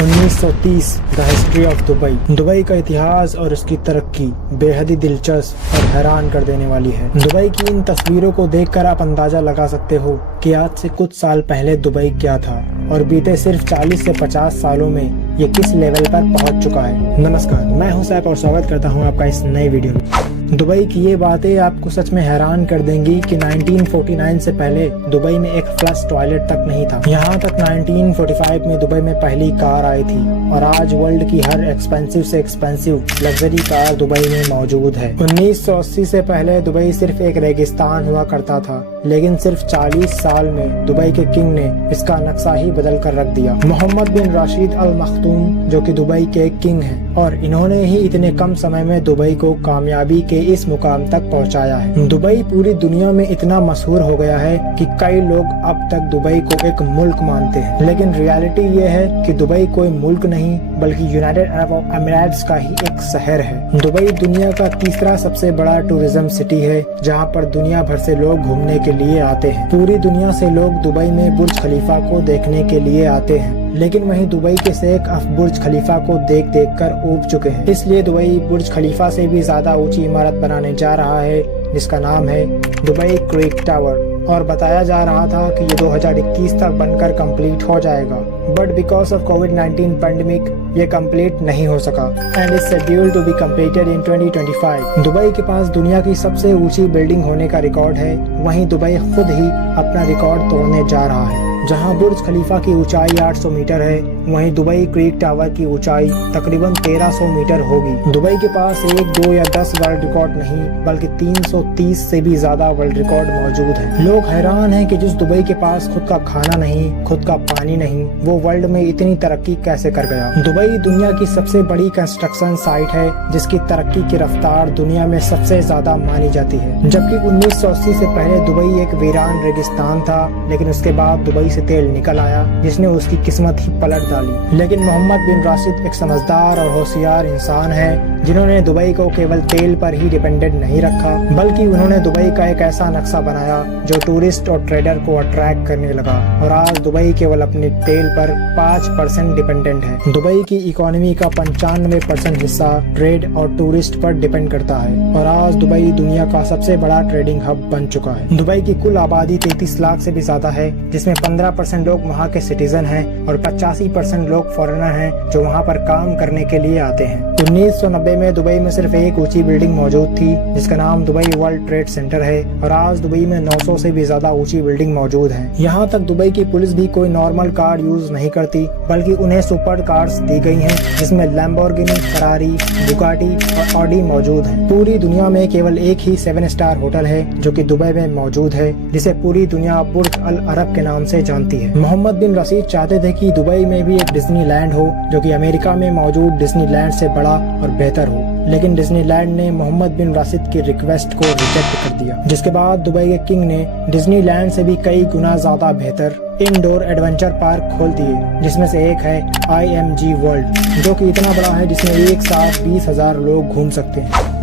1930 the history of Dubai. Dubai का इतिहास और उसकी तरक्की बेहद ही दिलचस्प और हैरान कर देने वाली है। दुबई की इन तस्वीरों को देखकर आप अंदाजा लगा सकते हो कि आज से कुछ साल पहले दुबई क्या था और बीते सिर्फ 40 से 50 सालों में ये किस लेवल पर पहुंच चुका है। नमस्कार, मैं हूं सैफ और स्वागत करता हूं आपका इस नए वीडियो में। दुबई की ये बातें आपको सच में हैरान कर देंगी कि 1949 से पहले दुबई में एक फ्लश टॉयलेट तक नहीं था। यहाँ तक 1945 में दुबई में पहली कार आई थी और आज वर्ल्ड की हर एक्सपेंसिव से एक्सपेंसिव लग्जरी कार दुबई में मौजूद है। 1980 से पहले दुबई सिर्फ एक रेगिस्तान हुआ करता था, लेकिन सिर्फ 40 साल में दुबई के किंग ने इसका नक्शा ही बदल कर रख दिया। मोहम्मद बिन राशिद अल मख्तूम जो कि दुबई के किंग हैं और इन्होंने ही इतने कम समय में दुबई को कामयाबी के इस मुकाम तक पहुंचाया है। दुबई पूरी दुनिया में इतना मशहूर हो गया है कि कई लोग अब तक दुबई को एक मुल्क मानते हैं, लेकिन रियलिटी ये है कि दुबई कोई मुल्क नहीं बल्कि यूनाइटेड अरब अमीरात का ही एक शहर है। दुबई दुनिया का तीसरा सबसे बड़ा टूरिज्म सिटी है, जहाँ पर दुनिया भर से लोग घूमने के लिए आते हैं। पूरी दुनिया से लोग दुबई में बुर्ज खलीफा को देखने के लिए आते हैं, लेकिन वहीं दुबई के शेख अब बुर्ज खलीफा को देख कर ऊब चुके हैं। इसलिए दुबई बुर्ज खलीफा से भी ज्यादा ऊंची इमारत बनाने जा रहा है, जिसका नाम है दुबई क्रिक टावर, और बताया जा रहा था कि ये 2021 तक बनकर कंप्लीट हो जाएगा, बट बिकॉज ऑफ कोविड-19 पैंडेमिक ये कंप्लीट नहीं हो सका and is scheduled to be completed in 2025। Dubai के पास दुनिया की सबसे ऊंची बिल्डिंग होने का रिकॉर्ड है, वहीं दुबई खुद ही अपना रिकॉर्ड तोड़ने जा रहा है। जहां बुर्ज खलीफा की ऊंचाई 800 मीटर है, वहीं दुबई क्रिक टावर की ऊंचाई तकरीबन 1300 मीटर होगी। दुबई के पास 1, 2 या 10 वर्ल्ड रिकॉर्ड नहीं बल्कि 330 से भी ज्यादा वर्ल्ड रिकॉर्ड मौजूद है। लोग हैरान हैं कि जिस दुबई के पास खुद का खाना नहीं, खुद का पानी नहीं, वो वर्ल्ड में इतनी तरक्की कैसे कर गया। दुबई दुनिया की सबसे बड़ी कंस्ट्रक्शन साइट है, जिसकी तरक्की की रफ्तार दुनिया में सबसे ज्यादा मानी जाती है। जबकि 1980 से पहले दुबई एक वीरान रेगिस्तान था, लेकिन उसके बाद दुबई से तेल निकल आया जिसने उसकी किस्मत ही पलट डाली। लेकिन मोहम्मद बिन राशिद एक समझदार और होशियार इंसान है, जिन्होंने दुबई को केवल तेल पर ही डिपेंडेंट नहीं रखा, बल्कि उन्होंने दुबई का एक ऐसा नक्शा बनाया जो टूरिस्ट और ट्रेडर को अट्रैक्ट करने लगा। और आज दुबई केवल अपने तेल पर 5% डिपेंडेंट है। दुबई की इकोनॉमी का 95% हिस्सा ट्रेड और टूरिस्ट पर डिपेंड करता है, और आज दुबई दुनिया का सबसे बड़ा ट्रेडिंग हब बन चुका है। दुबई की कुल आबादी 33 लाख से भी ज्यादा है, जिसमें 15% लोग वहाँ के सिटीजन हैं और 85% लोग फॉरेनर हैं जो वहाँ पर काम करने के लिए आते हैं। 1990 में दुबई में सिर्फ एक ऊंची बिल्डिंग मौजूद थी, जिसका नाम दुबई वर्ल्ड ट्रेड सेंटर है, और आज दुबई में 900 से भी ज्यादा ऊंची बिल्डिंग मौजूद हैं। यहाँ तक दुबई की पुलिस भी कोई नॉर्मल कार यूज नहीं करती, बल्कि उन्हें सुपर कार्स दी गई हैं, जिसमें लैम्बोर्गिनी, फरारी, बुगाटी और ऑडी मौजूद हैं। पूरी दुनिया में केवल एक ही 7 स्टार होटल है जो कि दुबई में मौजूद है, जिसे पूरी दुनिया बुर्ज अल अरब के नाम से जानती है। मोहम्मद बिन राशिद चाहते थे कि दुबई में भी एक डिज्नीलैंड हो, जो कि अमेरिका में मौजूद डिज्नीलैंड से बड़ा और बेहतर हो, लेकिन डिज्नीलैंड ने मोहम्मद बिन राशिद की रिक्वेस्ट को रिजेक्ट कर दिया, जिसके बाद दुबई के किंग ने डिज्नीलैंड से भी कई गुना ज्यादा बेहतर इंडोर एडवेंचर पार्क खोल दिए, जिसमें से एक है IMG वर्ल्ड, जो कि इतना बड़ा है जिसमें एक साथ 20,000 लोग घूम सकते हैं।